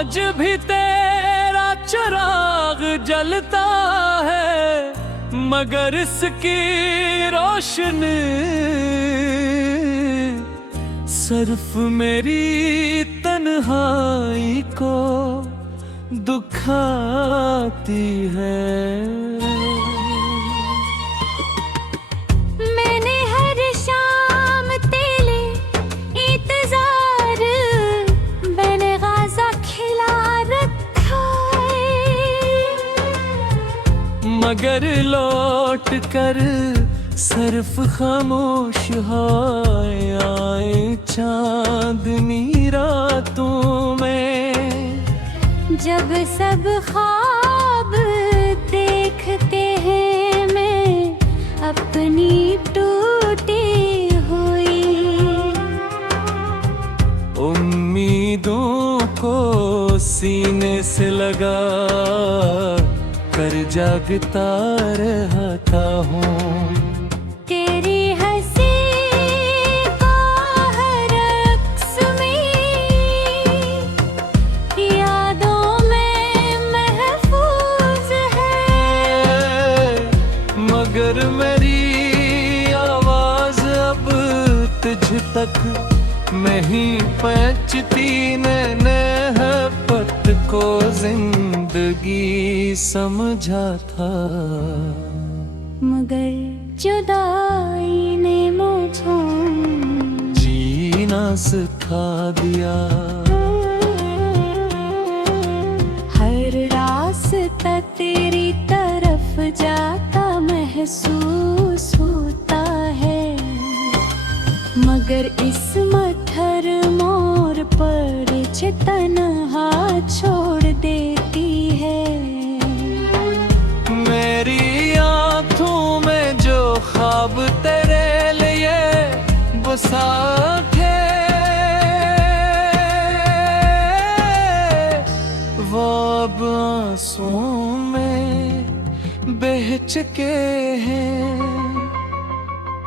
आज भी तेरा चिराग जलता है, मगर इसकी रोशनी सिर्फ मेरी तन्हाई को दुखाती है। मैंने हर शाम तेरे इंतजार मैंने गाज़ा खिला रखा है, मगर लौट कर सिर्फ खामोश हो आए चांदनी रातों में। जब सब ख्वाब देखते हैं मैं अपनी टूटी हुई, उम्मीदों को सीने से लगा कर जागता रहता हूँ। तेरी हंसी का हर अक्स में यादों में महफूज है, मगर मेरी आवाज अब तुझ तक नहीं पहुंचती। नैने पत को जिंदगी समझा था, मगर जुदाई ने मुझे जीना सिखा दिया। हर रास्ता तेरी तरफ जाता महसूस होता है, मगर इस मठर मोर पर तन्हा छोड़ देती है। मेरी आँखों में जो ख्वाब तेरे लिए बसा थे, वो अब आंसुओं में बह चुके हैं।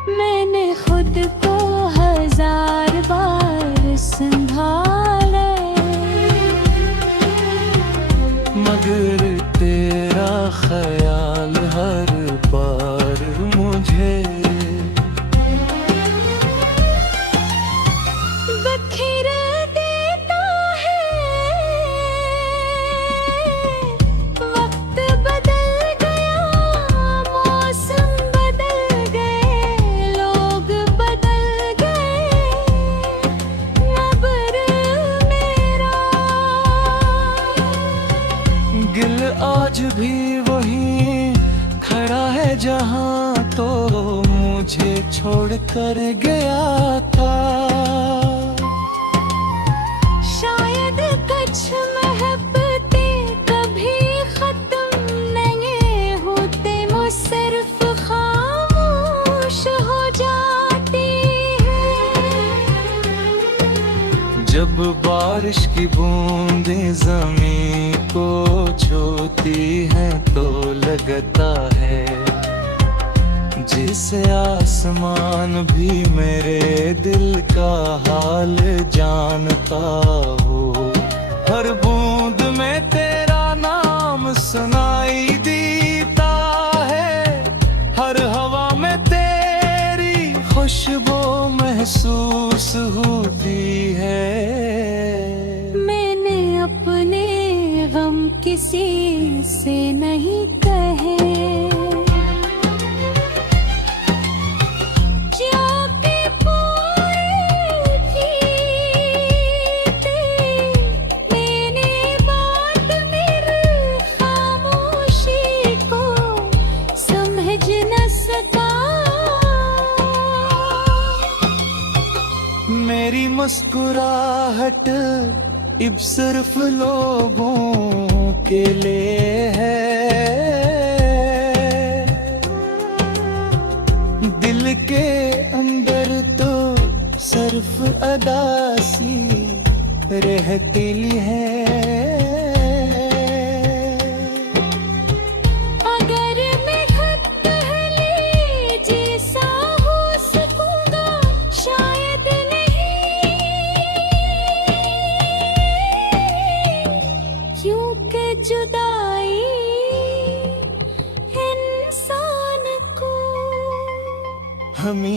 मैंने खुद को 1000 बार संभाला, मगर तेरा ख्याल हर बार मुझे बखेर देता है। वक्त बदल गया, मौसम बदल गए, लोग बदल गए, मगर मेरा दिल आज भी वही खड़ा है जहाँ तो मुझे छोड़ कर गया था। शायद कुछ मोहब्बतें कभी खत्म नहीं होते, वो सिर्फ खामोश हो जाती है। जब बारिश की बूंदें ज़मीं को छूती हैं तो लगता है जिसे आसमान भी मेरे दिल का हाल जानता हो। हर बूंद में तेरा नाम सुनाई देता है, हर हवा में तेरी खुशबू महसूस होती है। मैंने अपने गम किसी से नहीं कहे, मेरी मुस्कुराहट अब सिर्फ लोगों के लिए है, दिल के अंदर तो सिर्फ अदासी रहती है। अगर मैं खत पहले जैसा हो सकूंगा शायद नहीं,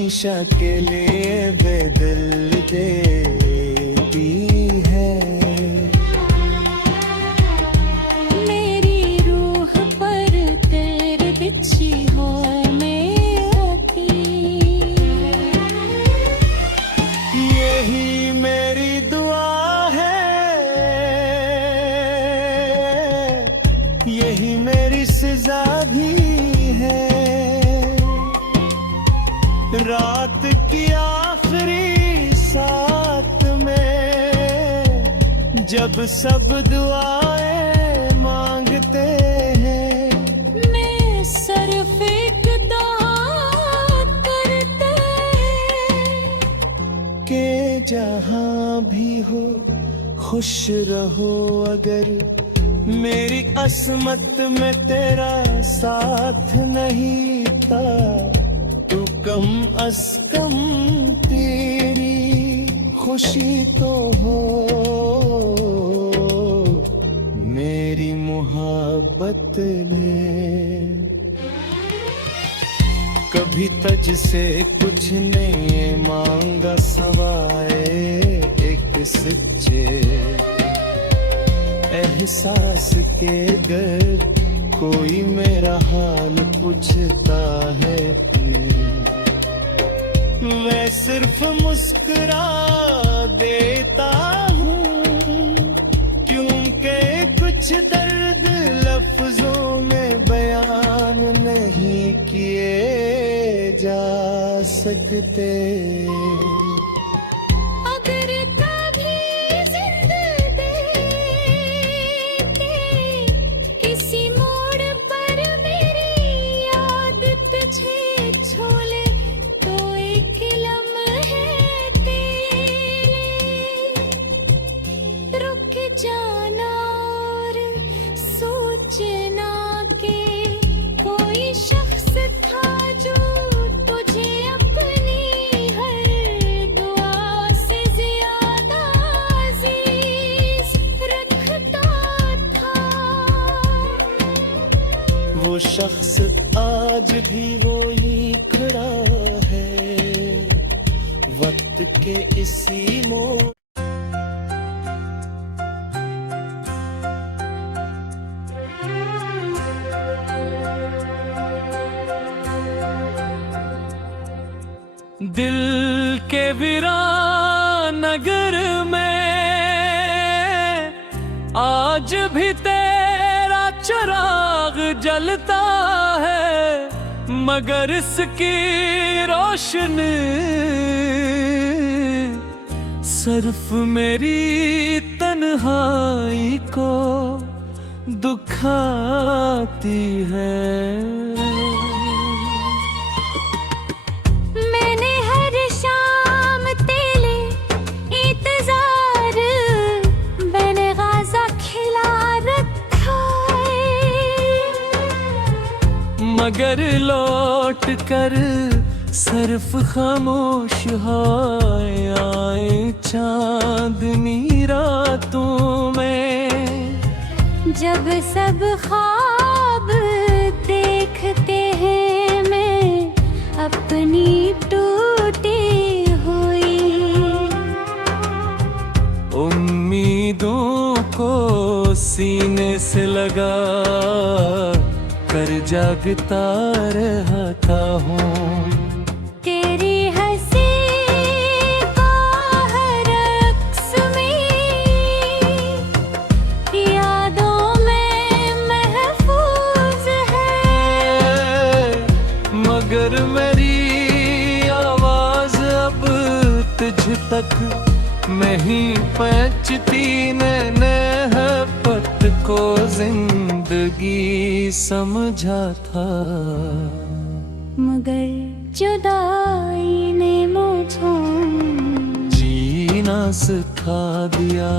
हमेशा के लिए बेदिल देती है। मेरी रूह पर तेरे बिछी हो मेरी, यही मेरी दुआ है, यही मेरी सजा भी है। रात की आखिरी साथ में जब सब दुआएं मांगते हैं, मैं सर फेंकता करते के जहां भी हो खुश रहो। अगर मेरी अस्मत में तेरा साथ नहीं था, तू कम अस कम तेरी खुशी तो हो। मेरी मोहब्बत ने कभी तुझ से कुछ नहीं मांगा सवाए एक सच्चे एहसास के। गर कोई मेरा हाल पूछता है, मैं सिर्फ मुस्कुरा देता हूँ, क्योंकि कुछ दर्द लफ्जों में बयान नहीं किए जा सकते। अगर कभी जिंदगी किसी मोड़ पर मेरी याद तुझे छोले, तो एक लम्हे तेरे रुक जाना और सोचना के कोई शख्स था जो तुझे अपनी हर दुआ से ज्यादा अजीज रखता था। वो शख्स आज भी वही खड़ा है वक्त के इसी मोड़। दिल के वीरान नगर में आज भी तेरा चिराग जलता है, मगर इसकी रोशनी सिर्फ मेरी तन्हाई को दुखाती है। मैंने हर शाम तेरे इंतजार मैंने गाज़ा खिला रखा है, मगर लौट कर सिर्फ खामोश हो आए चांदनी रातों में। जब सब ख्वाब देखते हैं मैं अपनी टूटी हुई, उम्मीदों को सीने से लगा कर जागता रहता हूँ। तेरी हंसी का हर अक्स में यादों में महफूज है, मगर मेरी आवाज अब तुझ तक नहीं पहुंचती। नैने पत को जिंदगी समझा था, मगर जुदाई ने मुझको जीना सिखा दिया।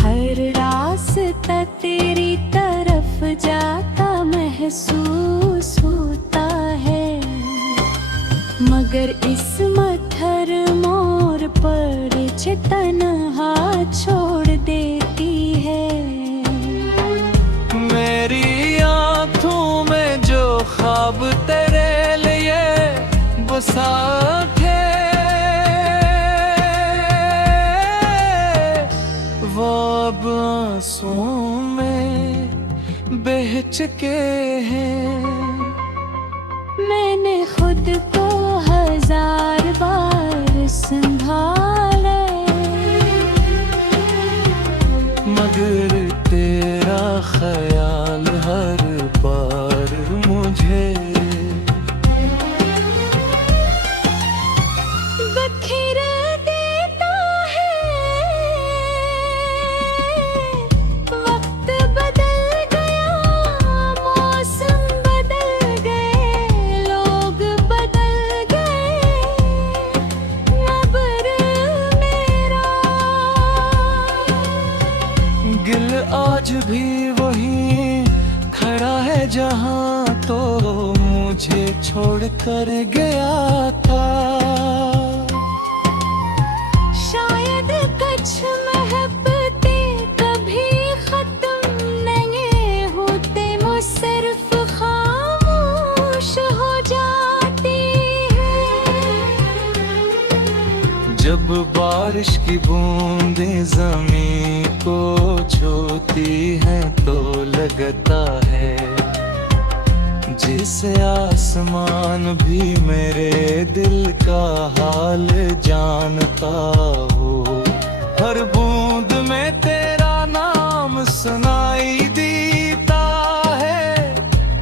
हर रास्ता तेरी तरफ जाता महसूस होता है, मगर इस मत्थर मोर पर तन्हा छोड़ देती है। मेरी आँखों में जो ख्वाब तेरे चुके हैं। मैंने खुद को 1000 बार संभाला, मगर तेरा ख्याल हर बार मुझे बखेर देता है। वक्त बदल गया, मौसम बदल गए, लोग बदल गए, मगर मेरा दिल आज भी वही खड़ा है जहाँ तो मुझे छोड़ कर गया था। शायद कुछ मोहब्बतें कभी खत्म नहीं होते, वो सिर्फ खामोश हो जाती है। जब बारिश की बूंदें ज़मीं को छूती हैं तो लगता है जिसे आसमान भी मेरे दिल का हाल जानता हो। हर बूंद में तेरा नाम सुनाई देता है,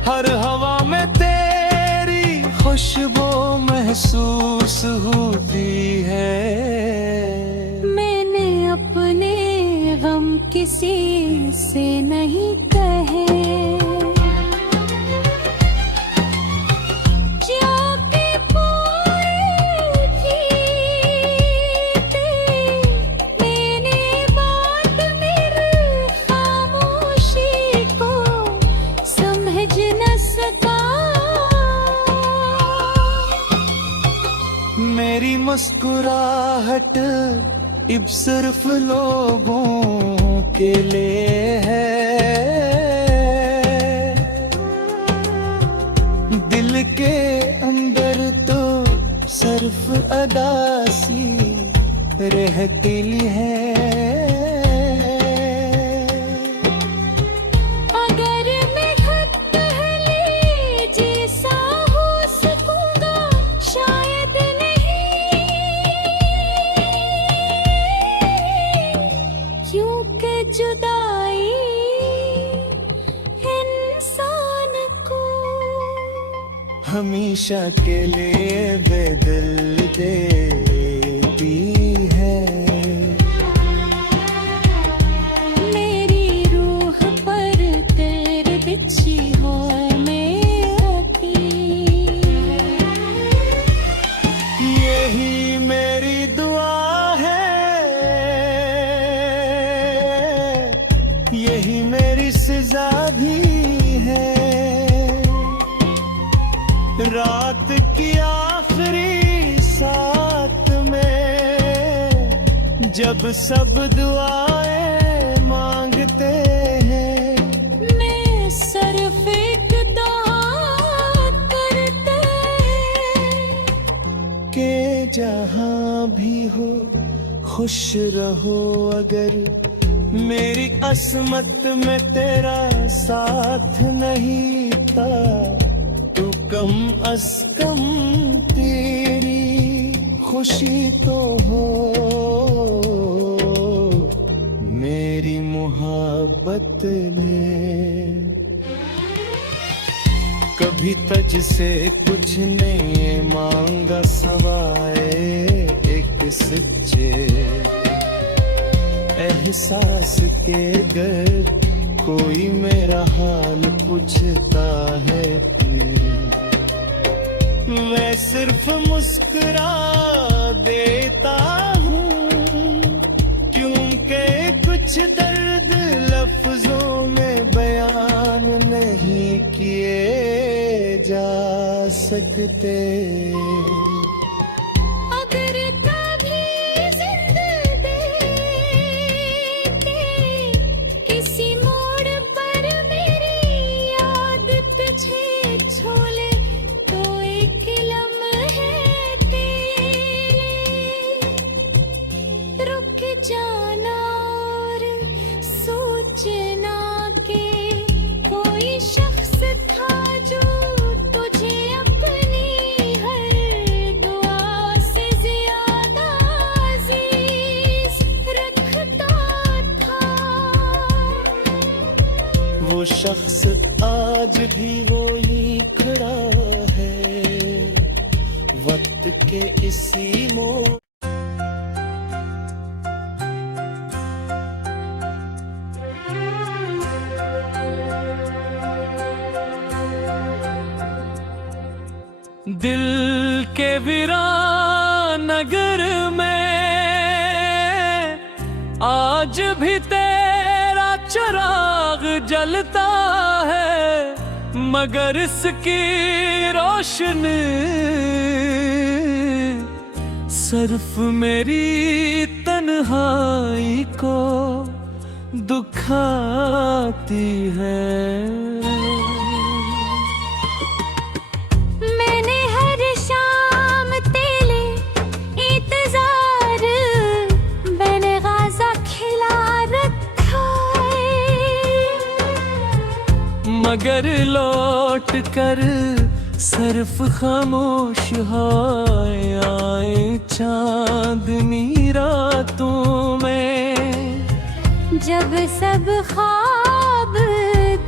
हर हवा में तेरी खुशबू महसूस होती है। मैंने अपने गम किसी से नहीं कहे, क्योंकि पूरी थी मैंने बात मेरी खामोशी को समझ न सका। मेरी मुस्कुराहट अब सिर्फ लोगों के लिए है, दिल के अंदर तो सिर्फ अदासी रहती है। अगर मैं खुद पहले जैसा हो सकूंगा, शायद नहीं, क्योंकि जुदाई इंसान को हमेशा के लिए बेदिल देती है। मेरी रूह पर कर बिछी हो मेरी, यही मेरी दुआ है, यही मेरी सजा भी है। रात की आखिरी साथ में जब सब दुआएं मांगते हैं, मैं सिर्फ एक दुआ करते हैं कि जहाँ भी हो खुश रहो। अगर मेरी अस्मत में तेरा साथ नहीं था तो कम अज कम तेरी खुशी तो हो। मेरी मोहब्बत ने कभी तुझ से कुछ नहीं मांगा सवाए एक सच्चे एहसास के। गर कोई मेरा हाल पूछता है मैं सिर्फ मुस्कुरा देता हूँ, क्योंकि कुछ दर्द लफ्जों में बयान नहीं किए जा सकते। अगर कभी जिंदगी किसी मोड़ पर मेरी याद तुझे छोले तो एक लम्हे तेरे रुक जाना और सोचना के कोई शख्स वो शख्स आज भी वही खड़ा है वक्त के इसी मोड़। दिल के वीरान नगर में आज भी तेरा चिराग जलता है, मगर इसकी रोशनी सिर्फ मेरी तन्हाई को दुखाती है। मगर लौट कर सिर्फ खामोश हो आए चांदनी रातों में। जब सब ख्वाब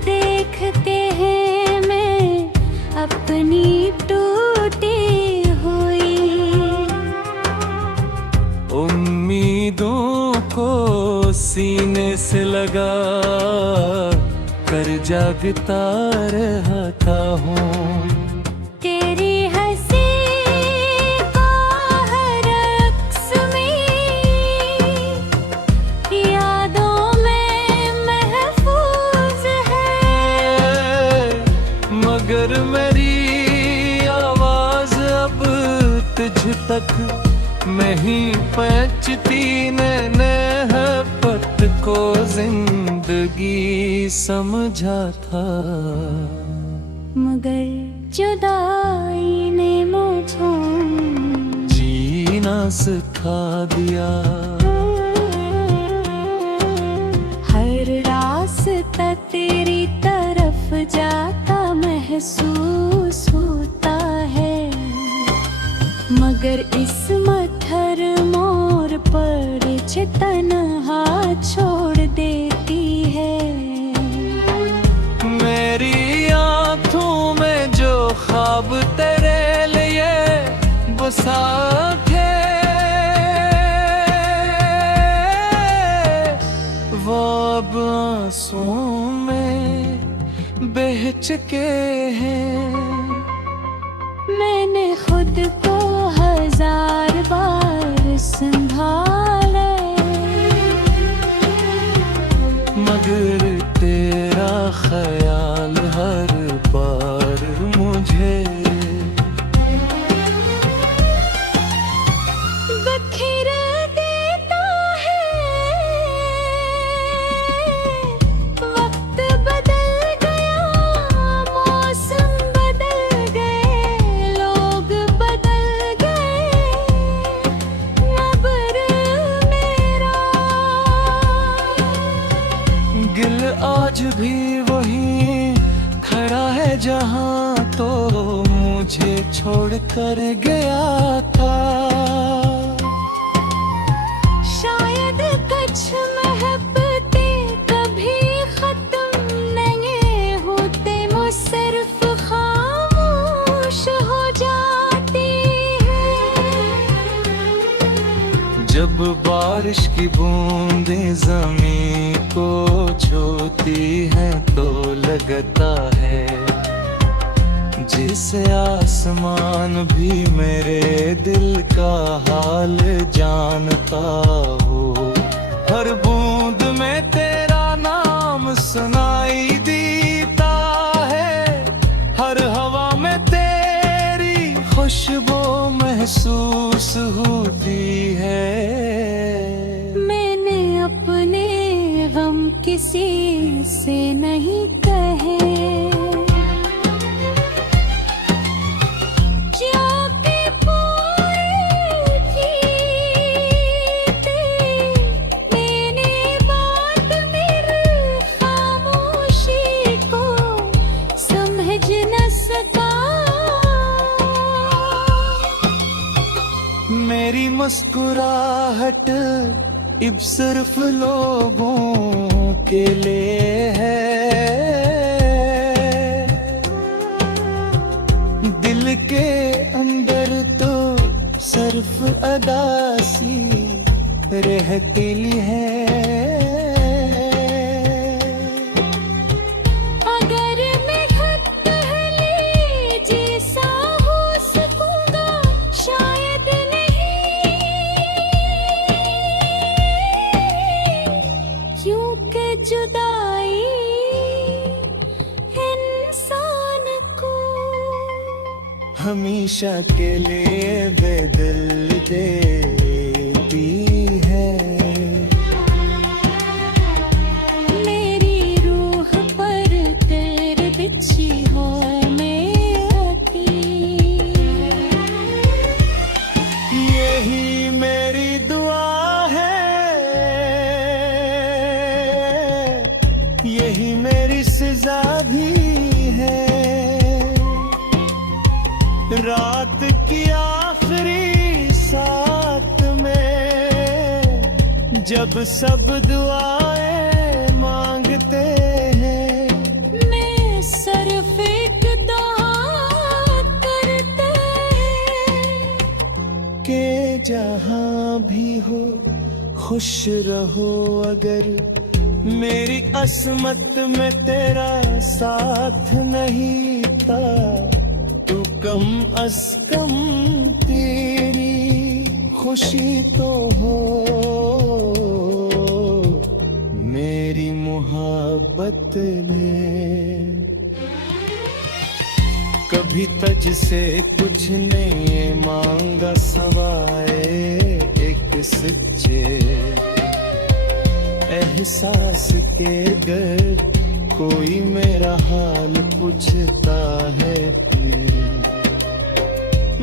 देखते हैं मैं अपनी टूटी हुई, उम्मीदों को सीने से लगा कर जागता रहता हूँ। तेरी हंसी का हर अक्स में यादों में महफूज है, मगर मेरी आवाज अब तुझ तक नहीं पहुंचती। नैने पत को जिंदगी समझा था, मगर जुदाई ने मुझे जीना सिखा दिया। हर रास्ता तेरी तरफ जाता महसूस होता है, मगर इस मत्थर मोर पर तन्हा छोड़ देती है। मेरी आँखों में जो ख्वाब तेरे लिए बसा थे, वो अब आंसुओं में बह चुके हैं। मैंने खुद को 1000 बार संभाला, मगर तेरा ख्याल हर बार मुझे बखेर देता है। वक्त बदल गया, मौसम बदल गए, लोग बदल गए, मगर मेरा दिल आज भी वही खड़ा है जहाँ तो मुझे छोड़ कर गया था। शायद कुछ मोहब्बतें कभी खत्म नहीं होते, वो सिर्फ खामोश हो जाती है। जब बारिश की बूंदें ज़मीं को छूती हैं तो लगता है जिसे आसमान भी मेरे दिल का हाल जानता हो। हर बूंद में तेरा नाम सुनाई देता है, हर हवा में तेरी खुशबू महसूस होती है। मैंने अपने गम किसी से नहीं कहे, मेरी मुस्कुराहट अब सिर्फ लोगों के लिए है, अदासी रहती है। अगर मैं खत पहले जैसा हो सकूंगा शायद नहीं, क्योंकि जुदाई इंसान को हमेशा के लिए बेदिल देती है। मेरी रूह पर तेरे बिछी हो मेरी, यही मेरी दुआ है, यही मेरी सजा भी है। रात की आखिरी साथ में जब सब दुआएं मांगते हैं, मैं सिर्फ एक दुआ करते हैं कि जहां भी हो खुश रहो। अगर मेरी अस्मत में तेरा साथ नहीं था तो कम अज कम तेरी खुशी तो हो मेरी मोहब्बत में। कभी तुझ से कुछ नहीं मांगा सवाए एक सच्चे एहसास के। गर कोई मेरा हाल पूछता है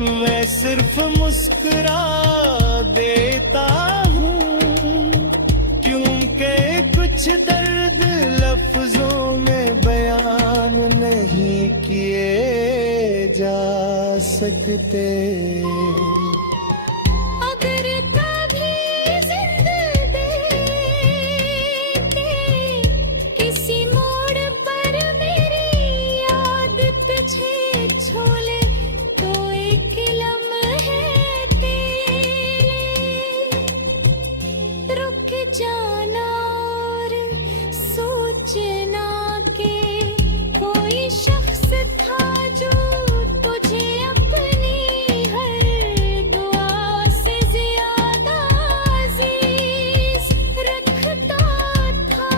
मैं सिर्फ मुस्कुरा देता हूँ, क्योंकि कुछ दर्द लफ्जों में बयान नहीं किए जा सकते। अगर कभी जिंदगी किसी मोड़ पर मेरी याद तुझे छोले तो एक लम्हे तेरे रुक जाना और सोचना के कोई शख्स था जो तुझे अपनी हर दुआ से ज्यादा अजीज रखता था।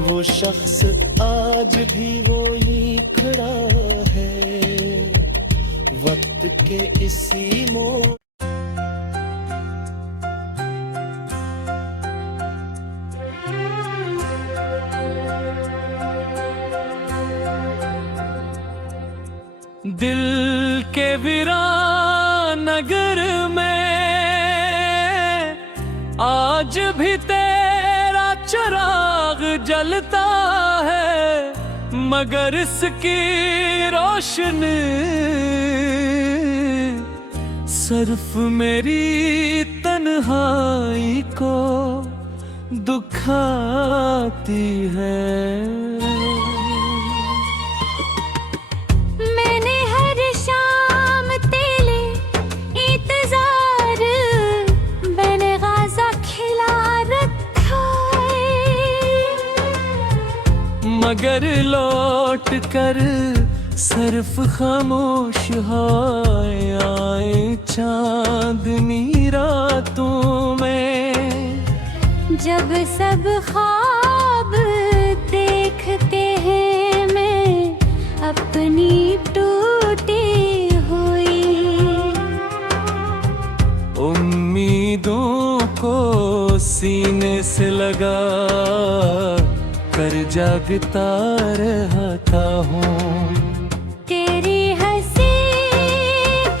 वो शख्स आज भी वही खड़ा है वक्त के इसी मोड़। दिल के वीरान नगर में आज भी तेरा चिराग जलता है, मगर इसकी रोशनी सिर्फ मेरी तन्हाई को दुखाती है। मैंने हर शाम तेरे इंतजार मैंने गाज़ा खिला रखा है, मगर लौट कर सिर्फ खामोश आए चांदनी रातों में। जब सब ख्वाब देखते हैं मैं अपनी टूटी हुई, उम्मीदों को सीने से लगा कर जागता रहता हूँ। तेरी हंसी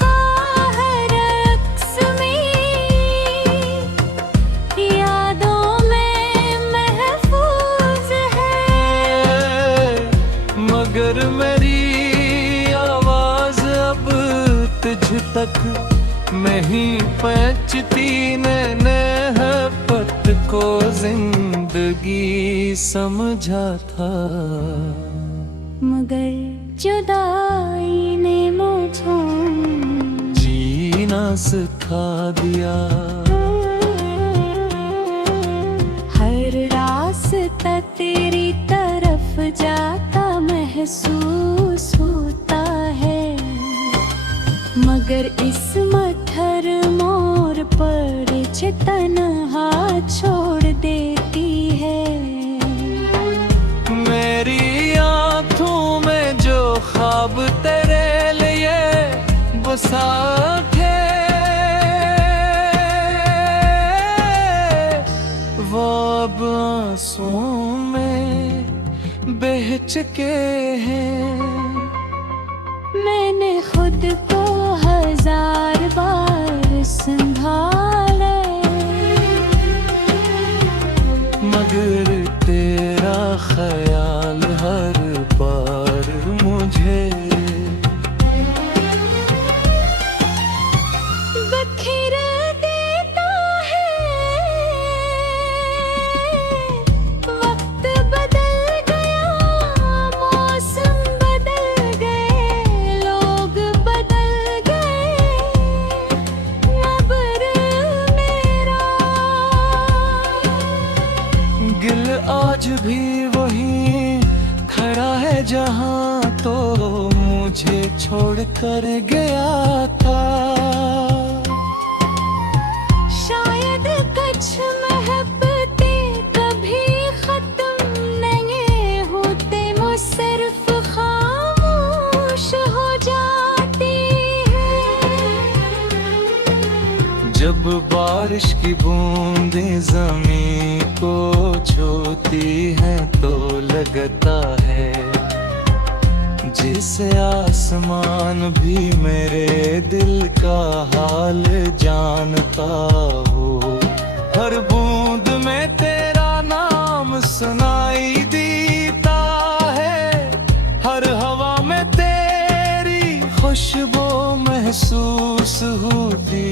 का हर अक्स में यादों में महफूज है, मगर मेरी आवाज अब तुझ तक नहीं पहुंचती। मैंने पत को जिंदगी समझा था, मगर जुदाई ने मुझे जी जीना सिखा दिया। हर रास्ता तेरी तरफ जाता महसूस होता है, मगर इस मठर मोर पर तन्हा छोड़ देती है। मेरी आँखों में जो ख्वाब तेरे लिए बसा थे, वो अब आंसुओं में बह चुके हैं। मैंने खुद को 1000 बार संभाला, मगर तेरा ख्याल हर बार मुझे बखेरा देता है। वक्त बदल गया, मौसम बदल गए, लोग बदल गए, मगर मेरा दिल आज भी वही खड़ा है जहाँ तो मुझे छोड़ कर गया था। शायद कुछ मोहब्बतें कभी खत्म नहीं होते, वो सिर्फ खामोश हो जाती है। जब बारिश की बूंदें ज़मीं को छूती हैं तो लगता है जिसे आसमान भी मेरे दिल का हाल जानता हो। हर बूंद में तेरा नाम सुनाई देता है, हर हवा में तेरी खुशबू महसूस होती